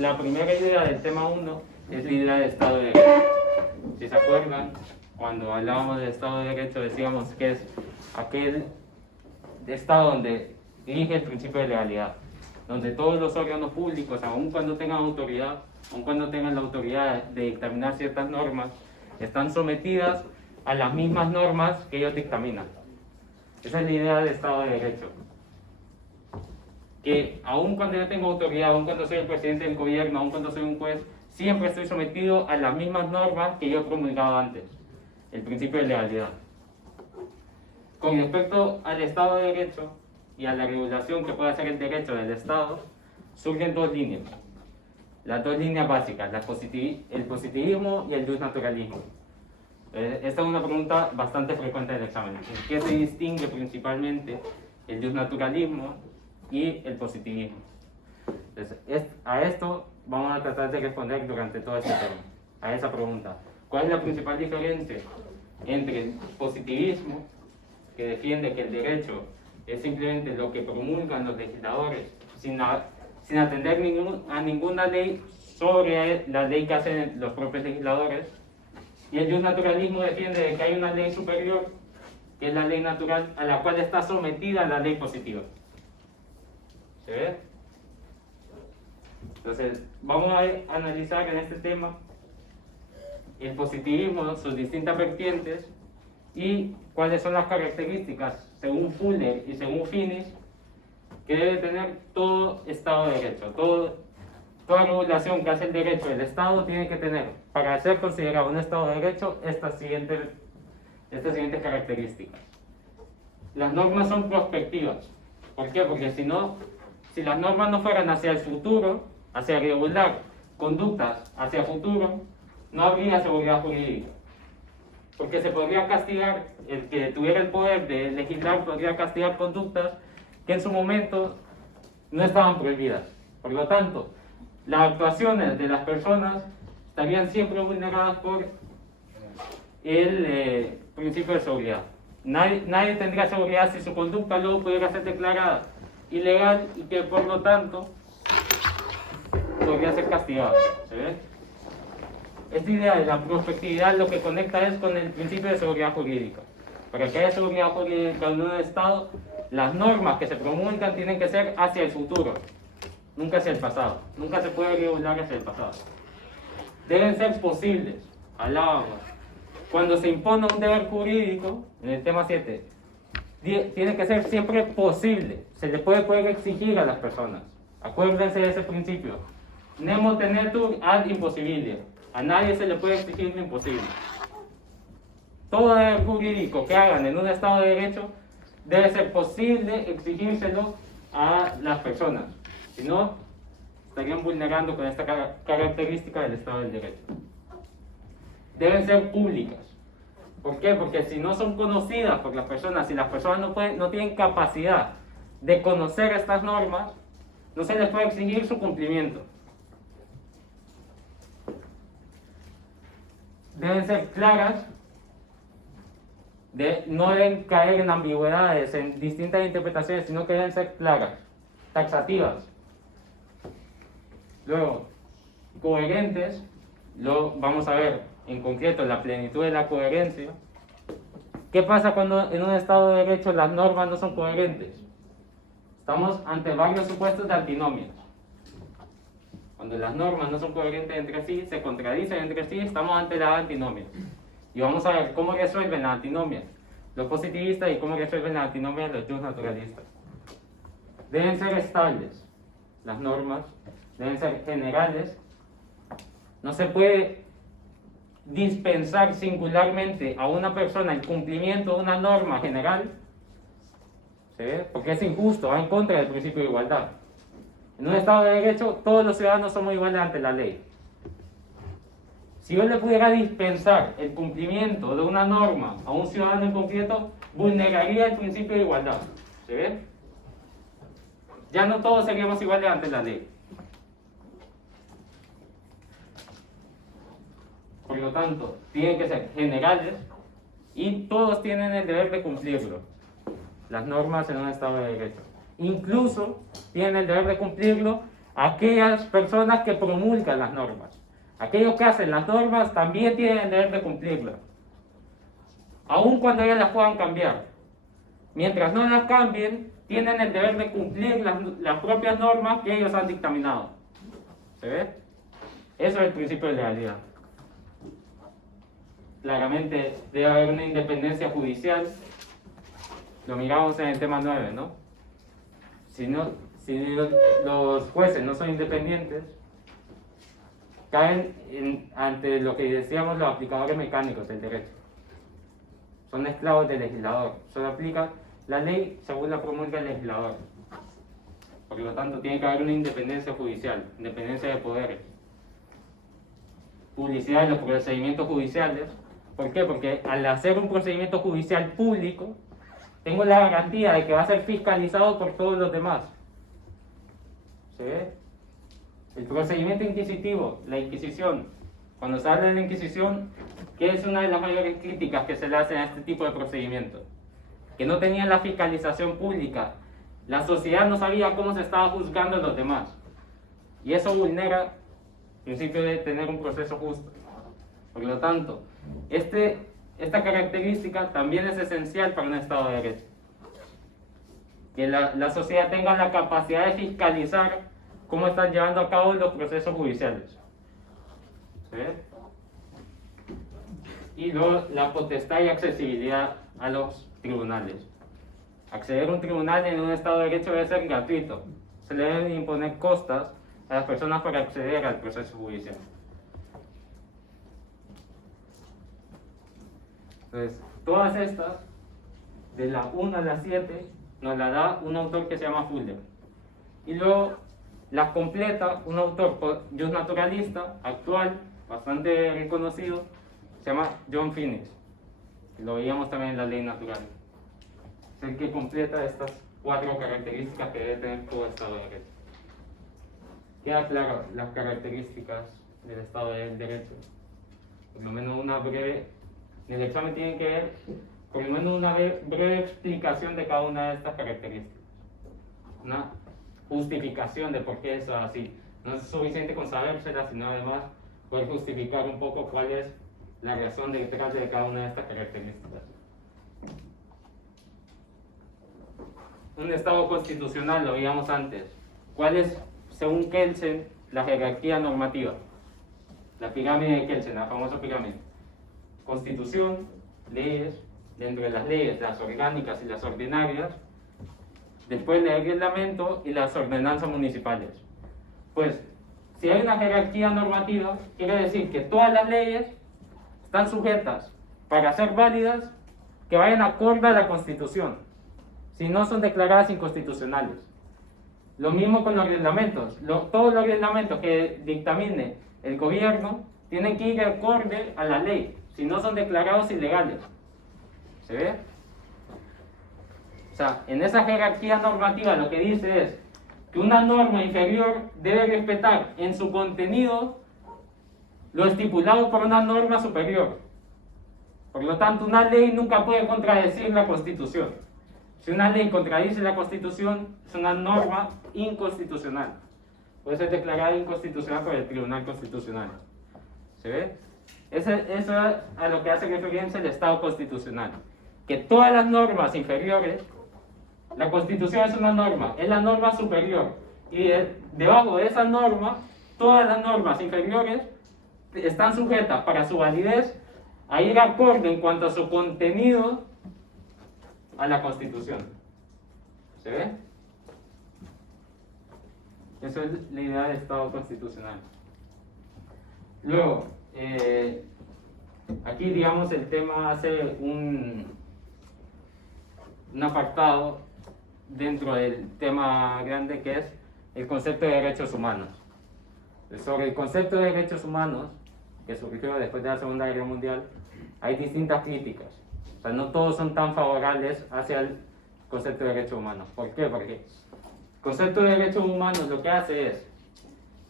la primera idea del tema 1 es la idea de Estado de Derecho. Si se acuerdan, cuando hablábamos del Estado de Derecho decíamos que es aquel Estado donde rige el principio de legalidad, donde todos los órganos públicos, aun cuando tengan autoridad, aun cuando tengan la autoridad de dictaminar ciertas normas, están sometidas a las mismas normas que ellos dictaminan. Esa es la idea del Estado de Derecho. Que aun cuando yo tengo autoridad, aun cuando soy el presidente del gobierno, aun cuando soy un juez, siempre estoy sometido a las mismas normas que yo he promulgado antes. El principio de legalidad. Con respecto al Estado de Derecho y a la regulación que puede hacer el derecho del Estado, surgen dos líneas. Las dos líneas básicas, el positivismo y el justnaturalismo. Esta es una pregunta bastante frecuente del examen. ¿En qué se distingue principalmente el justnaturalismo y el positivismo? Entonces, a esto vamos a tratar de responder durante todo este tema, a esa pregunta. ¿Cuál es la principal diferencia entre el positivismo, que defiende que el derecho es simplemente lo que promulgan los legisladores sin atender a ninguna ley sobre la ley que hacen los propios legisladores, y el justnaturalismo defiende que hay una ley superior, que es la ley natural, a la cual está sometida la ley positiva? ¿Se ve? Entonces, vamos a analizar en este tema el positivismo, sus distintas vertientes y cuáles son las características, según Fuller y según Finis, que debe tener todo Estado de Derecho. Toda regulación que hace el derecho del Estado tiene que tener, para ser considerado un Estado de Derecho, estas siguientes características. Las normas son prospectivas. ¿Por qué? Porque si las normas no fueran hacia el futuro, hacia regular conductas hacia el futuro, no habría seguridad jurídica. Porque se podría castigar, el que tuviera el poder de legislar podría castigar conductas que en su momento no estaban prohibidas. Por lo tanto, las actuaciones de las personas estarían siempre vulneradas por el principio de seguridad. Nadie tendría seguridad si su conducta luego pudiera ser declarada ilegal y que por lo tanto podría ser castigada. ¿Se ve? Esta idea de la prospectividad lo que conecta es con el principio de seguridad jurídica. Para que haya seguridad jurídica en un Estado, las normas que se promulgan tienen que ser hacia el futuro, nunca hacia el pasado. Nunca se puede regular hacia el pasado. Deben ser posibles. Hablábamos. Cuando se impone un deber jurídico, en el tema 7, tiene que ser siempre posible. Se le puede poder exigir a las personas. Acuérdense de ese principio. Nemo tenetur ad impossibilia. A nadie se le puede exigir lo imposible. Todo deber jurídico que hagan en un Estado de Derecho debe ser posible exigírselo a las personas. Si no, estarían vulnerando con esta característica del Estado del Derecho. Deben ser públicas. ¿Por qué? Porque si no son conocidas por las personas, si las personas no tienen capacidad de conocer estas normas, no se les puede exigir su cumplimiento. Deben ser claras, no deben caer en ambigüedades, en distintas interpretaciones, sino que deben ser claras, taxativas. Luego, coherentes, lo vamos a ver en concreto la plenitud de la coherencia. ¿Qué pasa cuando en un Estado de Derecho las normas no son coherentes? Estamos ante varios supuestos de antinomias. Cuando las normas no son coherentes entre sí, se contradicen entre sí, estamos ante la antinomia. Y vamos a ver cómo resuelven la antinomia los positivistas y cómo resuelven la antinomia los justnaturalistas. Deben ser estables las normas, deben ser generales. No se puede dispensar singularmente a una persona el cumplimiento de una norma general, ¿sí? Porque es injusto, va en contra del principio de igualdad. En un Estado de Derecho, todos los ciudadanos somos iguales ante la ley. Si yo le pudiera dispensar el cumplimiento de una norma a un ciudadano en concreto, vulneraría el principio de igualdad. ¿Se ve? Ya no todos seríamos iguales ante la ley. Por lo tanto, tienen que ser generales y todos tienen el deber de cumplirlo. Las normas en un Estado de Derecho. Incluso tienen el deber de cumplirlo aquellas personas que promulgan las normas. Aquellos que hacen las normas también tienen el deber de cumplirlas, aun cuando ellas las puedan cambiar. Mientras no las cambien, tienen el deber de cumplir las propias normas que ellos han dictaminado. ¿Se ve? Eso es el principio de legalidad. Claramente debe haber una independencia judicial. Lo miramos en el tema 9, ¿no? Si los jueces no son independientes, caen ante lo que decíamos los aplicadores mecánicos del derecho. Son esclavos del legislador. Solo aplica la ley según la promulga el legislador. Por lo tanto, tiene que haber una independencia judicial, independencia de poderes. Publicidad de los procedimientos judiciales. ¿Por qué? Porque al hacer un procedimiento judicial público, tengo la garantía de que va a ser fiscalizado por todos los demás. ¿Se ve? El procedimiento inquisitivo, la Inquisición. Cuando se habla de la Inquisición, ¿qué es una de las mayores críticas que se le hacen a este tipo de procedimientos? Que no tenían la fiscalización pública. La sociedad no sabía cómo se estaba juzgando a los demás. Y eso vulnera el principio de tener un proceso justo. Por lo tanto, esta característica también es esencial para un Estado de Derecho. Que la sociedad tenga la capacidad de fiscalizar cómo están llevando a cabo los procesos judiciales. ¿Sí? Y luego la potestad y accesibilidad a los tribunales. Acceder a un tribunal en un Estado de Derecho debe ser gratuito. Se le deben imponer costas a las personas para acceder al proceso judicial. Entonces, todas estas, de la 1 a la 7, nos la da un autor que se llama Fuller. Y luego las completa un autor naturalista actual, bastante reconocido, se llama John Finnis. Lo veíamos también en la ley natural. Es el que completa estas 4 características que debe tener todo Estado de Derecho. Queda claro las características del Estado de Derecho. Por lo menos una breve, en el examen tienen que ver por lo menos una breve explicación de cada una de estas características. Una justificación de por qué eso es así. No es suficiente con sabérselas, sino además poder justificar un poco cuál es la razón detrás de cada una de estas características. Un Estado constitucional, lo veíamos antes. ¿Cuál es, según Kelsen, la jerarquía normativa? La pirámide de Kelsen, la famosa pirámide. Constitución, leyes, dentro de las leyes, las orgánicas y las ordinarias, después el reglamento y las ordenanzas municipales. Pues, si hay una jerarquía normativa, quiere decir que todas las leyes están sujetas, para ser válidas, que vayan acorde a la Constitución, si no son declaradas inconstitucionales. Lo mismo con los reglamentos. Todos los reglamentos que dictamine el gobierno tienen que ir acorde a la ley, si no son declarados ilegales. ¿Se ve? O sea, en esa jerarquía normativa lo que dice es que una norma inferior debe respetar en su contenido lo estipulado por una norma superior. Por lo tanto, una ley nunca puede contradecir la Constitución. Si una ley contradice la Constitución, es una norma inconstitucional. Puede ser declarada inconstitucional por el Tribunal Constitucional. ¿Se ve? Eso es a lo que hace referencia el Estado constitucional. Que todas las normas inferiores, la Constitución es una norma, es la norma superior. Y debajo de esa norma, todas las normas inferiores están sujetas para su validez a ir acorde en cuanto a su contenido a la Constitución. ¿Se ve? Esa es la idea del Estado constitucional. Luego, aquí digamos el tema hace un apartado dentro del tema grande que es el concepto de derechos humanos. Sobre el concepto de derechos humanos, que surgió después de la Segunda Guerra Mundial, hay distintas críticas. O sea, no todos son tan favorables hacia el concepto de derechos humanos. ¿Por qué? Porque el concepto de derechos humanos lo que hace es,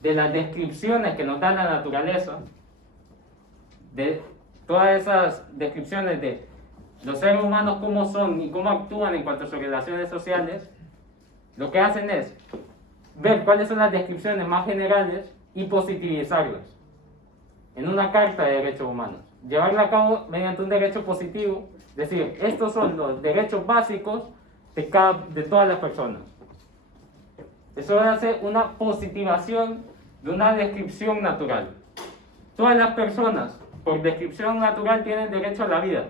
de las descripciones que nos da la naturaleza, de todas esas descripciones de los seres humanos cómo son y cómo actúan en cuanto a sus relaciones sociales, lo que hacen es ver cuáles son las descripciones más generales y positivizarlas en una carta de derechos humanos. Llevarla a cabo mediante un derecho positivo, es decir, estos son los derechos básicos de todas las personas. Eso hace una positivación de una descripción natural. Todas las personas, por descripción natural, tienen derecho a la vida.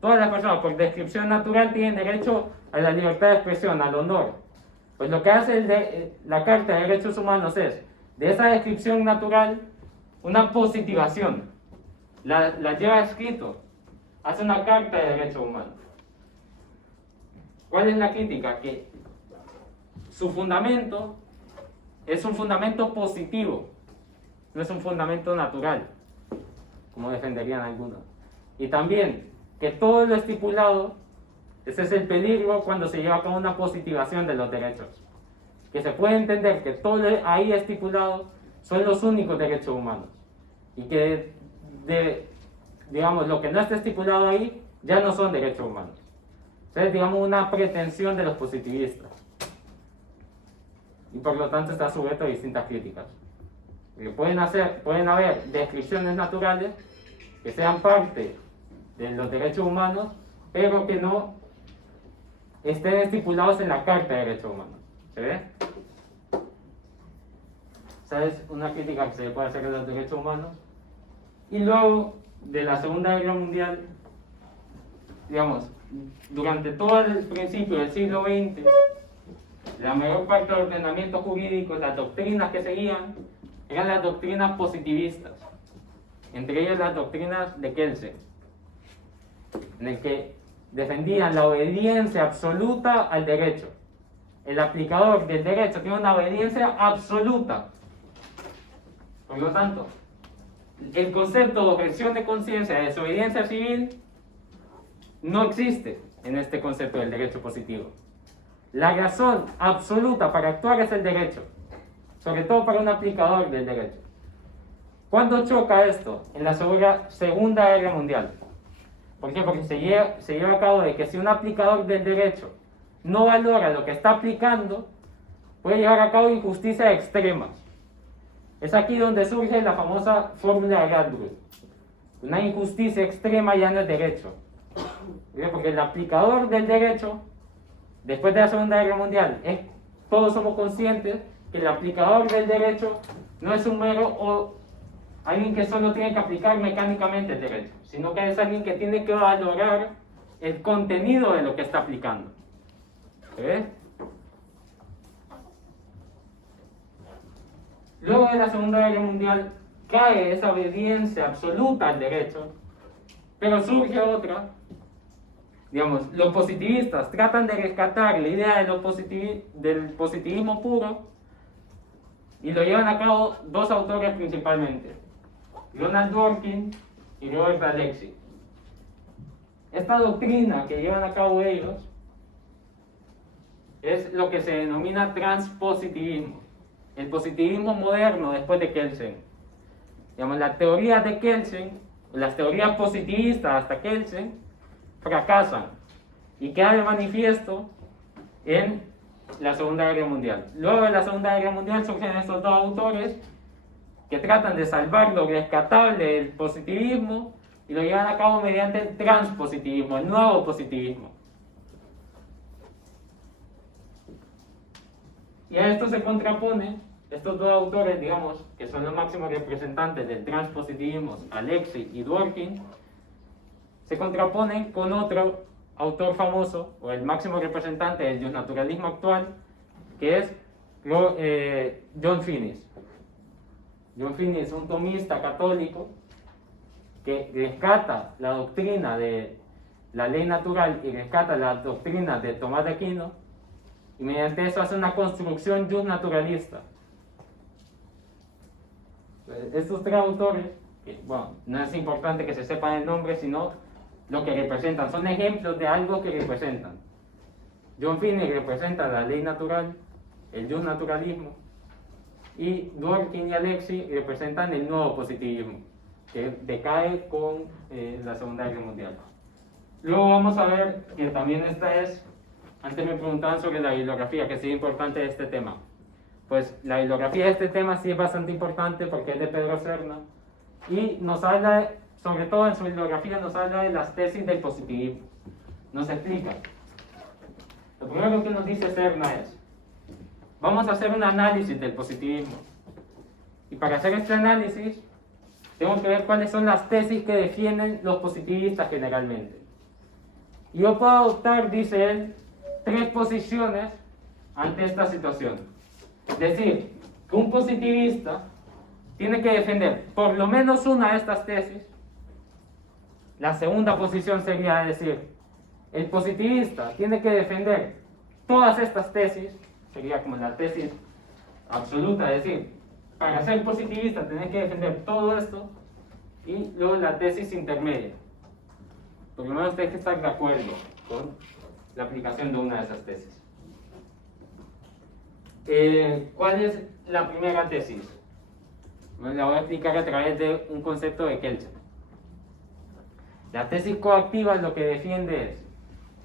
Todas las personas, por descripción natural, tienen derecho a la libertad de expresión, al honor. Pues lo que hace la Carta de Derechos Humanos es, de esa descripción natural, una positivación. La lleva escrito. Hace una Carta de Derechos Humanos. ¿Cuál es la crítica? Que su fundamento es un fundamento positivo, no es un fundamento natural, como defenderían algunos. Y también que todo lo estipulado, ese es el peligro cuando se lleva a cabo una positivación de los derechos. Que se puede entender que todo lo ahí estipulado son los únicos derechos humanos. Y que, digamos, lo que no está estipulado ahí ya no son derechos humanos. Es, digamos, una pretensión de los positivistas. Y por lo tanto está sujeto a distintas críticas. Porque pueden haber descripciones naturales que sean parte de los derechos humanos, pero que no estén estipulados en la Carta de Derechos Humanos. ¿Se ve? Esa es una crítica que se le puede hacer a los derechos humanos. Y luego, de la Segunda Guerra Mundial, digamos, durante todo el principio del siglo XX, la mayor parte del ordenamiento jurídico, las doctrinas que seguían, eran las doctrinas positivistas, entre ellas las doctrinas de Kelsen, en el que defendían la obediencia absoluta al derecho. El aplicador del derecho tiene una obediencia absoluta. Por lo tanto, el concepto de objeción de conciencia, de desobediencia civil, no existe en este concepto del derecho positivo. La razón absoluta para actuar es el derecho, sobre todo para un aplicador del derecho. ¿Cuándo choca esto? En la Segunda Guerra Mundial. ¿Por qué? Porque se lleva a cabo de que si un aplicador del derecho no valora lo que está aplicando, puede llevar a cabo injusticias extremas. Es aquí donde surge la famosa fórmula de Radbruch. Una injusticia extrema ya no es derecho. Porque el aplicador del derecho, después de la Segunda Guerra Mundial, todos somos conscientes que el aplicador del derecho no es un mero o alguien que solo tiene que aplicar mecánicamente el derecho, sino que es alguien que tiene que valorar el contenido de lo que está aplicando. ¿Se ve? Luego de la Segunda Guerra Mundial cae esa obediencia absoluta al derecho, pero surge otra. Digamos, los positivistas tratan de rescatar la idea del positivismo puro y lo llevan a cabo dos autores principalmente, Ronald Dworkin y Robert Alexy. Esta doctrina que llevan a cabo ellos es lo que se denomina transpositivismo, el positivismo moderno después de Kelsen. Digamos, las teorías de Kelsen, las teorías positivistas hasta Kelsen, fracasan y queda de manifiesto en la Segunda Guerra Mundial. Luego de la Segunda Guerra Mundial surgen estos dos autores que tratan de salvar lo rescatable del positivismo y lo llevan a cabo mediante el transpositivismo, el nuevo positivismo. Y a esto se contrapone estos dos autores, digamos, que son los máximos representantes del transpositivismo, Alexy y Dworkin, se contraponen con otro autor famoso, o el máximo representante del justnaturalismo actual, que es John Finnis. John Finnis es un tomista católico que rescata la doctrina de la ley natural y rescata la doctrina de Tomás de Aquino, y mediante eso hace una construcción justnaturalista. Estos tres autores, que, bueno, no es importante que se sepan el nombre, sino lo que representan, son ejemplos de algo que representan. John Finnis representa la ley natural, el justnaturalismo, y Dworkin y Alexy representan el nuevo positivismo, que decae con la Segunda Guerra Mundial. Luego vamos a ver que también esta es, antes me preguntaban sobre la bibliografía, que sí es importante de este tema. pues la bibliografía de este tema sí es bastante importante porque es de Pedro Serna y nos habla, sobre todo en su bibliografía, nos habla de las tesis del positivismo. Nos explica. Lo primero que nos dice Serna es, vamos a hacer un análisis del positivismo. Y para hacer este análisis, tengo que ver cuáles son las tesis que defienden los positivistas generalmente. Y yo puedo adoptar, dice él, 3 posiciones ante esta situación. Es decir, que un positivista tiene que defender por lo menos una de estas tesis. La segunda posición sería decir, el positivista tiene que defender todas estas tesis, sería como la tesis absoluta, es decir, para ser positivista tenés que defender todo esto, y luego la tesis intermedia. Por lo menos tenés que estar de acuerdo con la aplicación de una de esas tesis. ¿Cuál es la primera tesis? Bueno, la voy a explicar a través de un concepto de Kelsen. La tesis coactiva lo que defiende es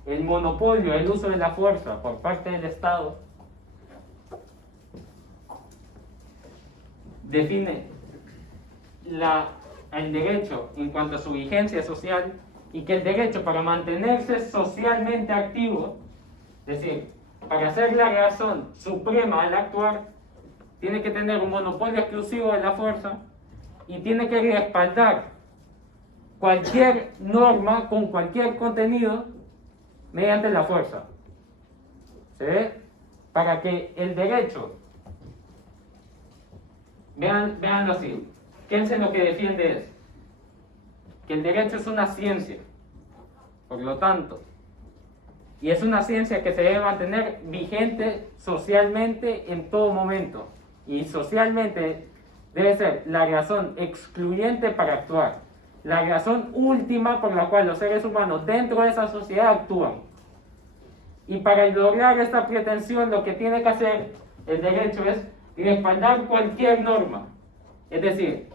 el monopolio, el uso de la fuerza por parte del Estado. Define el derecho en cuanto a su vigencia social y que el derecho para mantenerse socialmente activo, es decir, para ser la razón suprema al actuar, tiene que tener un monopolio exclusivo de la fuerza y tiene que respaldar cualquier norma con cualquier contenido mediante la fuerza. ¿Se ve? Para que el derecho, veanlo así, Kelsen lo que defiende es que el derecho es una ciencia, por lo tanto, y es una ciencia que se debe mantener vigente socialmente en todo momento, y socialmente debe ser la razón excluyente para actuar, la razón última por la cual los seres humanos dentro de esa sociedad actúan. Y para lograr esta pretensión lo que tiene que hacer el derecho es respaldar cualquier norma, es decir,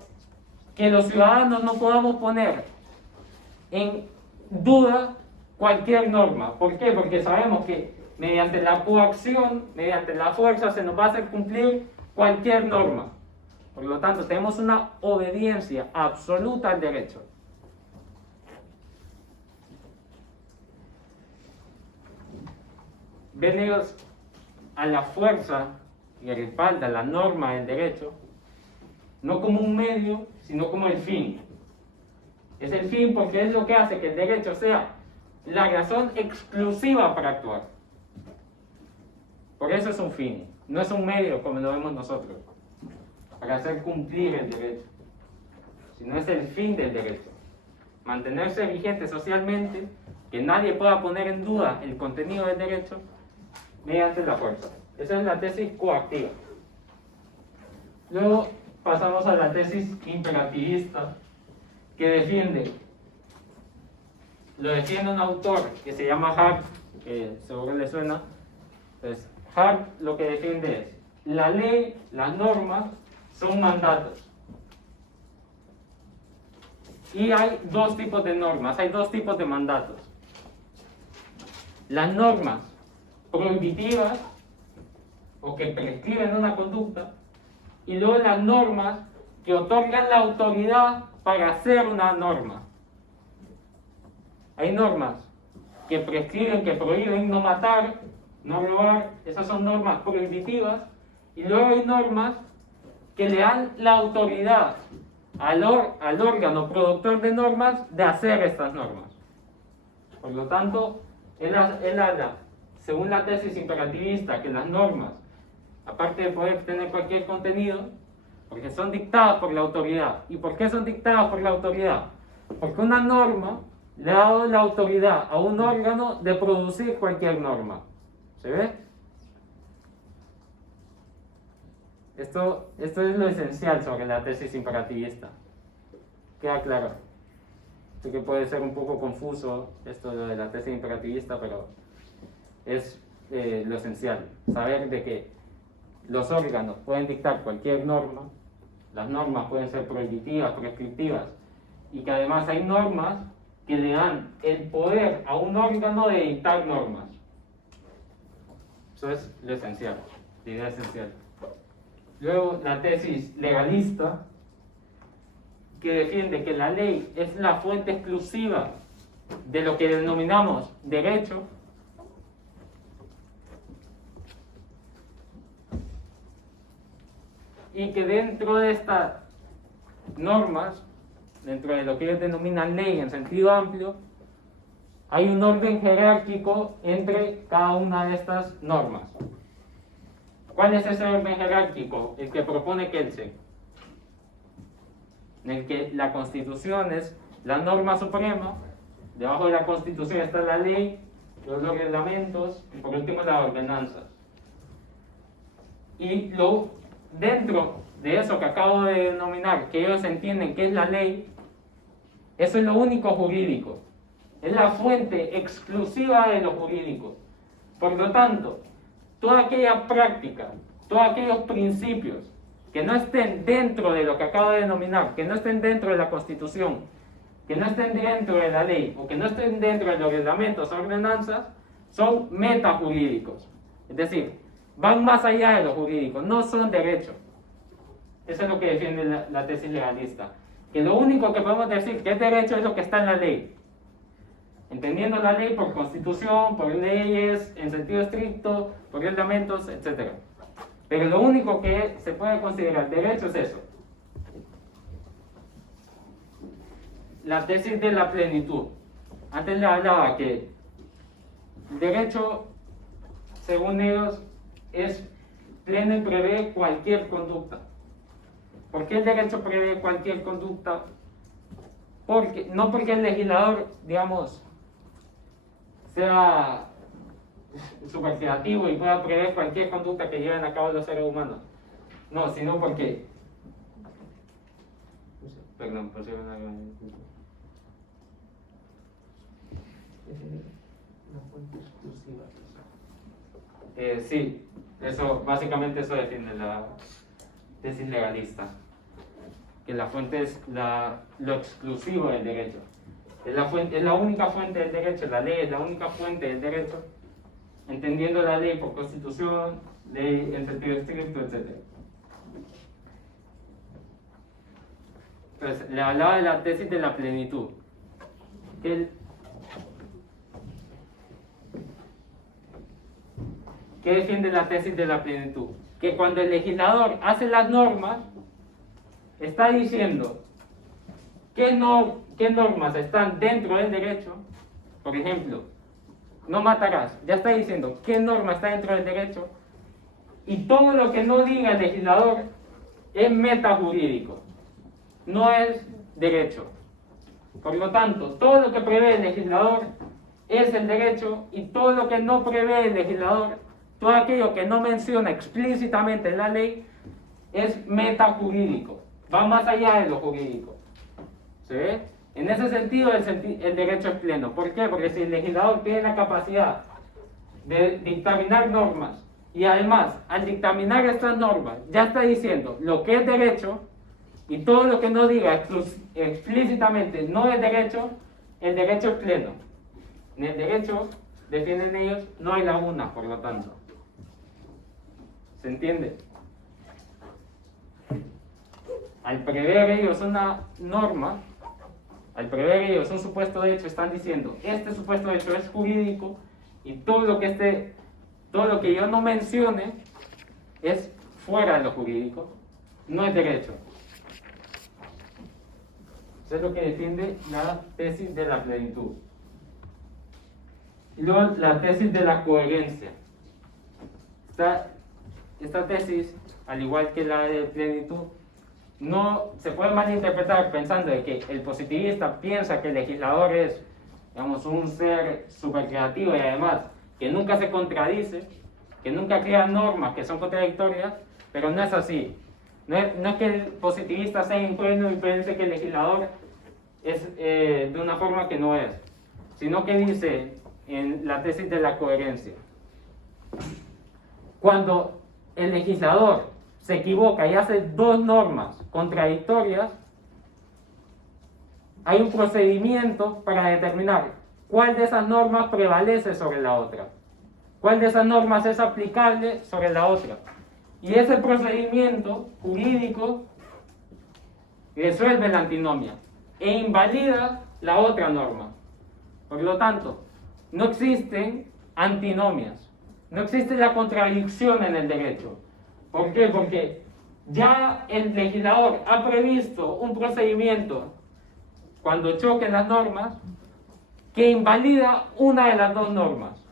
que los ciudadanos no podamos poner en duda cualquier norma. ¿Por qué? Porque sabemos que mediante la coacción, mediante la fuerza, se nos va a hacer cumplir cualquier norma. Por lo tanto, tenemos una obediencia absoluta al derecho. Ven ellos a la fuerza que respalda la norma del derecho, no como un medio, sino como el fin. Es el fin porque es lo que hace que el derecho sea la razón exclusiva para actuar. Por eso es un fin, no es un medio como lo vemos nosotros, para hacer cumplir el derecho, sino es el fin del derecho. Mantenerse vigente socialmente, que nadie pueda poner en duda el contenido del derecho mediante la fuerza. Esa es la tesis coactiva. Luego pasamos a la tesis imperativista, que lo defiende un autor que se llama Hart, que seguro le suena. Pues Hart lo que defiende es la ley, las normas son mandatos. Y hay 2 tipos de normas, hay 2 tipos de mandatos. Las normas prohibitivas o que prescriben una conducta, y luego las normas que otorgan la autoridad para hacer una norma. Hay normas que prescriben, que prohíben no matar, no robar, esas son normas prohibitivas, y luego hay normas que le dan la autoridad al órgano productor de normas de hacer estas normas. Por lo tanto, él habla, según la tesis imperativista, que las normas, aparte de poder tener cualquier contenido, porque son dictadas por la autoridad. ¿Y por qué son dictadas por la autoridad? Porque una norma le ha dado la autoridad a un órgano de producir cualquier norma. ¿Se ve? Esto es lo esencial sobre la tesis imperativista. ¿Queda claro? Sé que puede ser un poco confuso esto de la tesis imperativista, pero es lo esencial. Saber de que los órganos pueden dictar cualquier norma, las normas pueden ser prohibitivas, prescriptivas, y que además hay normas que le dan el poder a un órgano de dictar normas. Eso es lo esencial, la idea esencial. Luego la tesis legalista, que defiende que la ley es la fuente exclusiva de lo que denominamos derecho. Y que dentro de estas normas, dentro de lo que ellos denominan ley en sentido amplio, hay un orden jerárquico entre cada una de estas normas. ¿Cuál es ese orden jerárquico? El que propone Kelsen, en el que la Constitución es la norma suprema, debajo de la Constitución está la ley, los reglamentos y por último las ordenanzas. Y dentro de eso que acabo de denominar, que ellos entienden que es la ley, eso es lo único jurídico. Es la fuente exclusiva de lo jurídico. Por lo tanto, toda aquella práctica, todos aquellos principios que no estén dentro de lo que acabo de denominar, que no estén dentro de la Constitución, que no estén dentro de la ley o que no estén dentro de los reglamentos o ordenanzas, son metajurídicos. Es decir, van más allá de lo jurídico, no son derechos. Eso es lo que defiende la tesis legalista. Que lo único que podemos decir que es derecho es lo que está en la ley. Entendiendo la ley por constitución, por leyes en sentido estricto, por reglamentos, etc. Pero lo único que se puede considerar derecho es eso. La tesis de la plenitud. Antes le hablaba que el derecho, según ellos, es pleno y prevé cualquier conducta. ¿Por qué el derecho prevé cualquier conducta? No porque el legislador, digamos, sea súper creativo y pueda prever cualquier conducta que lleven a cabo los seres humanos. No, sino porque... Perdón, pusieron algo en la fuente exclusiva. Sí, básicamente eso defiende la tesis legalista. Que la fuente es lo exclusivo del derecho. Es la única fuente del derecho, la ley es la única fuente del derecho, entendiendo la ley por constitución, ley en sentido estricto, etc. Entonces, le hablaba de la tesis de la plenitud. ¿Qué defiende la tesis de la plenitud? Que cuando el legislador hace las normas, está diciendo qué normas están dentro del derecho. Por ejemplo, no matarás, ya está diciendo qué norma está dentro del derecho, y todo lo que no diga el legislador es metajurídico, no es derecho. Por lo tanto, todo lo que prevé el legislador es el derecho, y todo lo que no prevé el legislador, todo aquello que no menciona explícitamente en la ley, es metajurídico, va más allá de lo jurídico. ¿Se ve? En ese sentido, el derecho es pleno. ¿Por qué? Porque si el legislador tiene la capacidad de dictaminar normas, y además, al dictaminar estas normas, ya está diciendo lo que es derecho, y todo lo que no diga explícitamente no es derecho, el derecho es pleno. En el derecho, defienden ellos, no hay laguna, por lo tanto. ¿Se entiende? Al prever ellos una norma, al prever ellos un supuesto de hecho, están diciendo, este supuesto de hecho es jurídico, y todo lo que yo no mencione es fuera de lo jurídico, no es derecho. Eso es lo que defiende la tesis de la plenitud. Y luego la tesis de la coherencia. Esta tesis, al igual que la de plenitud, no se puede malinterpretar pensando de que el positivista piensa que el legislador es, digamos, un ser súper creativo y además que nunca se contradice, que nunca crea normas que son contradictorias, pero no es así. No es que el positivista sea ingenuo y piense que el legislador es de una forma que no es, sino que dice en la tesis de la coherencia, cuando el legislador se equivoca y hace dos normas contradictorias, hay un procedimiento para determinar cuál de esas normas prevalece sobre la otra, cuál de esas normas es aplicable sobre la otra. Y ese procedimiento jurídico resuelve la antinomia e invalida la otra norma. Por lo tanto, no existen antinomias, no existe la contradicción en el derecho. ¿Por qué? Porque ya el legislador ha previsto un procedimiento cuando choquen las normas que invalida una de las dos normas.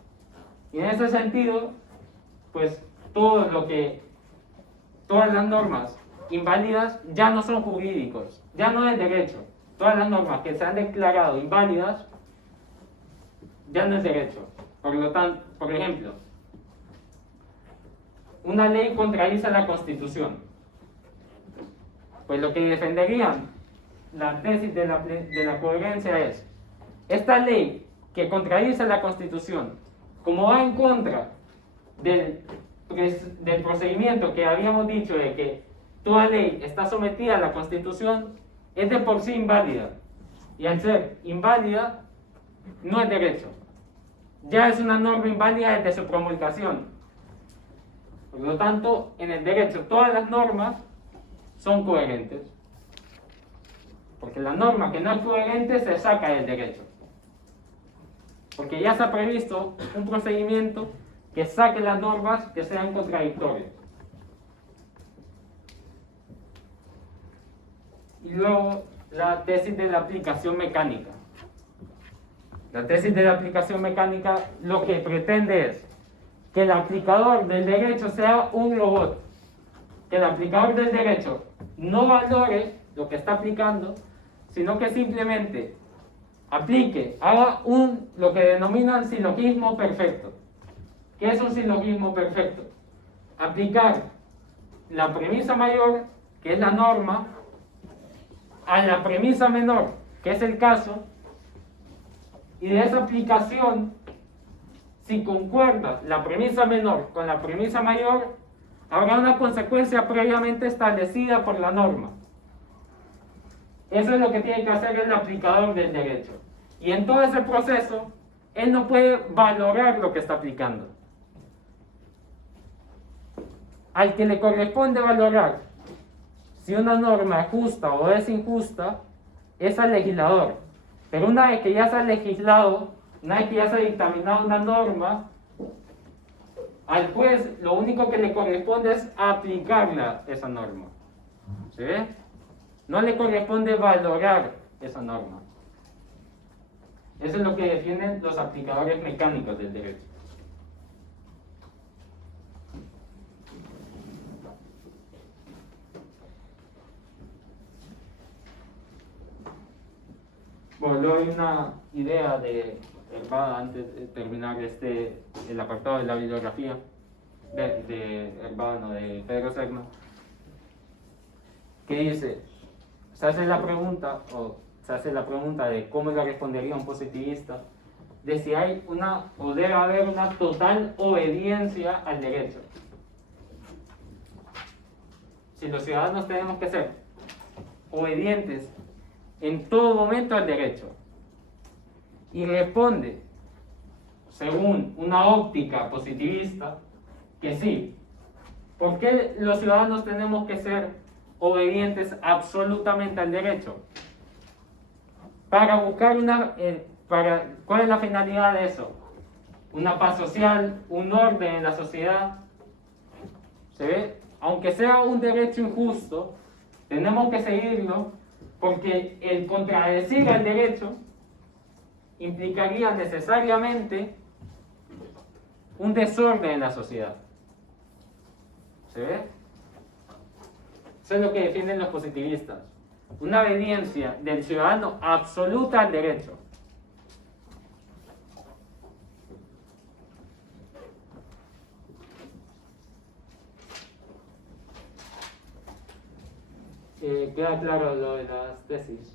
Y en ese sentido, pues todas las normas inválidas ya no son jurídicos, ya no es derecho. Todas las normas que se han declarado inválidas ya no es derecho. Por lo tanto, por ejemplo, una ley contradice la Constitución. Pues lo que defenderían la tesis de la coherencia es: esta ley que contradice la Constitución, como va en contra del procedimiento que habíamos dicho de que toda ley está sometida a la Constitución, es de por sí inválida. Y al ser inválida, no es derecho. Ya es una norma inválida desde su promulgación. Por lo tanto, en el derecho todas las normas son coherentes. Porque la norma que no es coherente se saca del derecho. Porque ya se ha previsto un procedimiento que saque las normas que sean contradictorias. Y luego la tesis de la aplicación mecánica. La tesis de la aplicación mecánica lo que pretende es que el aplicador del derecho sea un robot. Que el aplicador del derecho no valore lo que está aplicando, sino que simplemente aplique, haga lo que denominan silogismo perfecto. ¿Qué es un silogismo perfecto? Aplicar la premisa mayor, que es la norma, a la premisa menor, que es el caso, y de esa aplicación, si concuerda la premisa menor con la premisa mayor, habrá una consecuencia previamente establecida por la norma. Eso es lo que tiene que hacer el aplicador del derecho. Y en todo ese proceso, él no puede valorar lo que está aplicando. Al que le corresponde valorar si una norma es justa o es injusta, es al legislador. Pero una vez que ya se ha legislado, una vez que ya se ha dictaminado una norma, al juez lo único que le corresponde es aplicarla, esa norma. ¿Sí ve? No le corresponde valorar esa norma. Eso es lo que defienden los aplicadores mecánicos del derecho. Bueno, luego hay una idea de Herbada, antes de terminar el apartado de la bibliografía, de Herbada, no, de Pedro Serna, que dice, se hace la pregunta de cómo le respondería un positivista, de si hay o debe haber una total obediencia al derecho. Si los ciudadanos tenemos que ser obedientes en todo momento al derecho. Y responde, según una óptica positivista, que sí. ¿Por qué los ciudadanos tenemos que ser obedientes absolutamente al derecho? Para buscar ¿cuál es la finalidad de eso? Una paz social, un orden en la sociedad. ¿Se ve? Aunque sea un derecho injusto, tenemos que seguirlo, porque el contradecir al derecho implicaría necesariamente un desorden en la sociedad. ¿Se ve? Eso es lo que defienden los positivistas. Una obediencia del ciudadano absoluta al derecho. Queda claro lo de las tesis.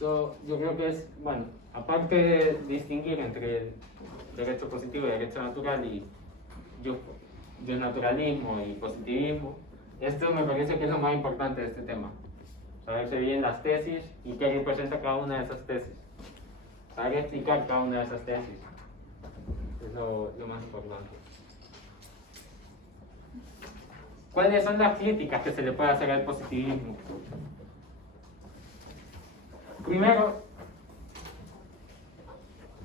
Yo creo que es, bueno, aparte de distinguir entre el derecho positivo y derecho natural y yo naturalismo y positivismo, esto me parece que es lo más importante de este tema. Saberse bien las tesis y qué representa cada una de esas tesis. Saber explicar cada una de esas tesis es lo más importante. ¿Cuáles son las críticas que se le puede hacer al positivismo? Primero,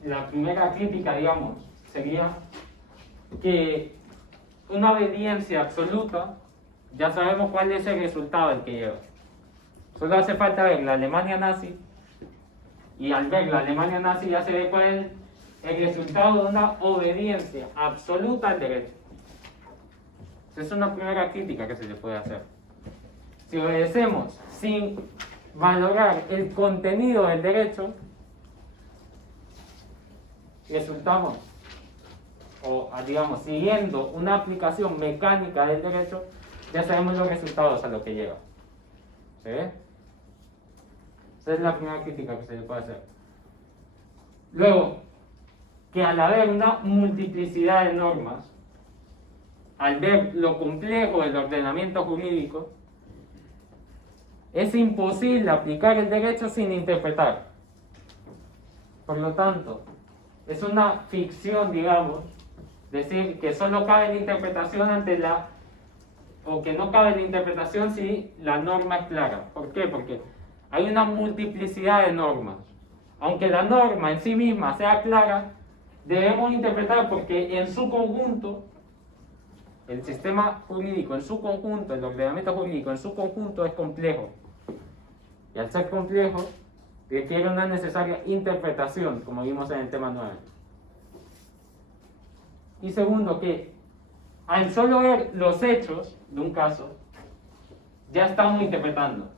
la primera crítica, digamos, sería que una obediencia absoluta, ya sabemos cuál es el resultado del que lleva. Solo hace falta ver la Alemania nazi, y al ver la Alemania nazi ya se ve cuál es el resultado de una obediencia absoluta al derecho. Esa es una primera crítica que se le puede hacer. Si obedecemos sin valorar el contenido del derecho, resultamos, o digamos, siguiendo una aplicación mecánica del derecho, ya sabemos los resultados a lo que lleva. ¿Se ve? Esa es la primera crítica que se le puede hacer. Luego, que al haber una multiplicidad de normas, al ver lo complejo del ordenamiento jurídico, es imposible aplicar el derecho sin interpretar. Por lo tanto, es una ficción, digamos, decir que solo cabe la interpretación o que no cabe la interpretación si la norma es clara. ¿Por qué? Porque hay una multiplicidad de normas. Aunque la norma en sí misma sea clara, debemos interpretar porque en su conjunto, el sistema jurídico en su conjunto, el ordenamiento jurídico en su conjunto es complejo. Y al ser complejo, requiere una necesaria interpretación, como vimos en el tema 9. Y segundo, que al solo ver los hechos de un caso, ya estamos interpretando.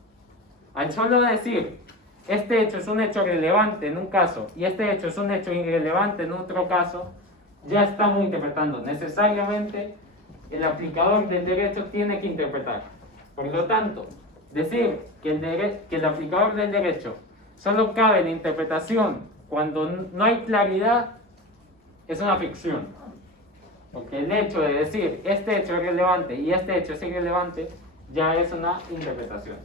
Al solo decir, este hecho es un hecho relevante en un caso y este hecho es un hecho irrelevante en otro caso, ya estamos interpretando. Necesariamente, el aplicador del derecho tiene que interpretar. Por lo tanto, decir que el aplicador del derecho solo cabe la interpretación cuando no hay claridad es una ficción. Porque el hecho de decir este hecho es relevante y este hecho es irrelevante ya es una interpretación.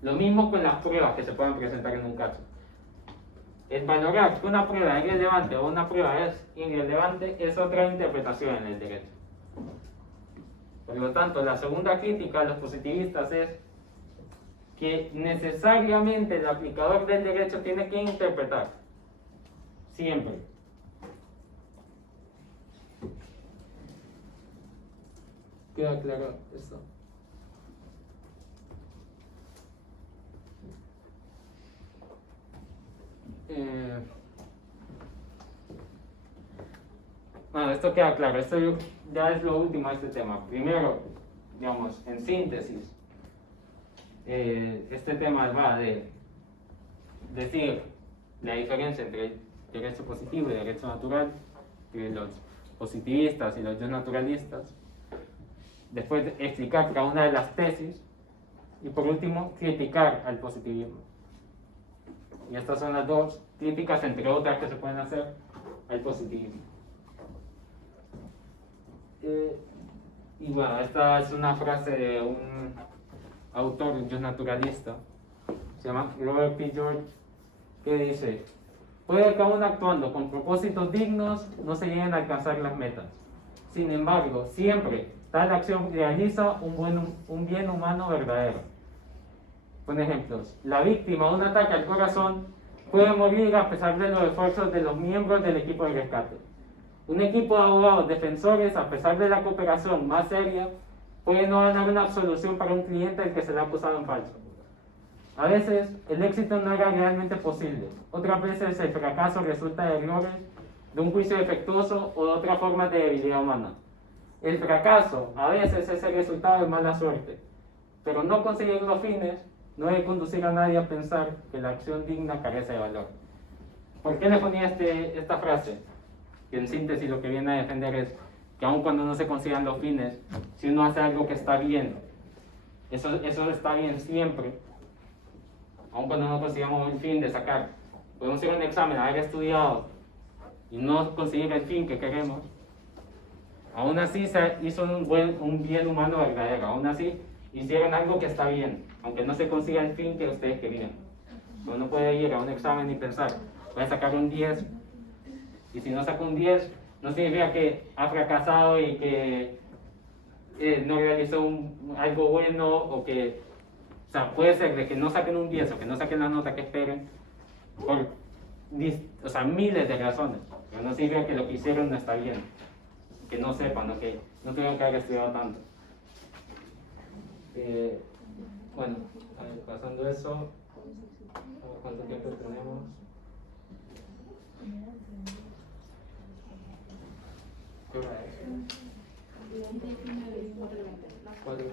Lo mismo con las pruebas que se pueden presentar en un caso. El valorar que una prueba es relevante o una prueba es irrelevante es otra interpretación en el derecho. Por lo tanto, la segunda crítica a los positivistas es que necesariamente el aplicador del derecho tiene que interpretar. Siempre. ¿Queda claro esto? Bueno, esto queda claro. Esto ya es lo último de este tema. Primero, digamos, en síntesis, este tema va de decir la diferencia entre el derecho positivo y el derecho natural, entre los positivistas y los naturalistas. Después explicar cada una de las tesis y por último criticar al positivismo. Y estas son las dos críticas, entre otras, que se pueden hacer al positivismo. Y bueno, esta es una frase de un autor naturalista, se llama Robert P. George, que dice: puede que aún actuando con propósitos dignos no se lleguen a alcanzar las metas. Sin embargo, siempre tal acción realiza un bien humano verdadero. Con ejemplos, la víctima de un ataque al corazón puede morir a pesar de los esfuerzos de los miembros del equipo de rescate. Un equipo de abogados defensores, a pesar de la cooperación más seria, puede no ganar una absolución para un cliente al que se le ha acusado en falso. A veces, el éxito no era realmente posible. Otras veces, el fracaso resulta de errores, de un juicio defectuoso o de otra forma de debilidad humana. El fracaso a veces es el resultado de mala suerte, pero no conseguir los fines no debe conducir a nadie a pensar que la acción digna carece de valor. ¿Por qué le ponía esta frase? Que en síntesis lo que viene a defender es que aun cuando no se consigan los fines, si uno hace algo que está bien, eso está bien siempre. Aun cuando no consigamos el fin de sacar, podemos hacer un examen, haber estudiado y no conseguir el fin que queremos, aún así se hizo un bien humano verdadero, aún así hicieron algo que está bien, aunque no se consiga el fin que ustedes querían. Uno puede ir a un examen y pensar, voy a sacar un 10, y si no saco un 10, no significa que ha fracasado y que no realizó algo bueno o que, o sea, puede ser de que no saquen un 10 o que no saquen la nota que esperen por, o sea, miles de razones, pero no significa que lo que hicieron no está bien, que no sepan, o que no tuvieron que haber estudiado tanto. Bueno, a ver, pasando eso, ¿cuánto tiempo tenemos? ¿Qué hora es? 4.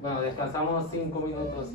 Bueno, descansamos 5 minutos.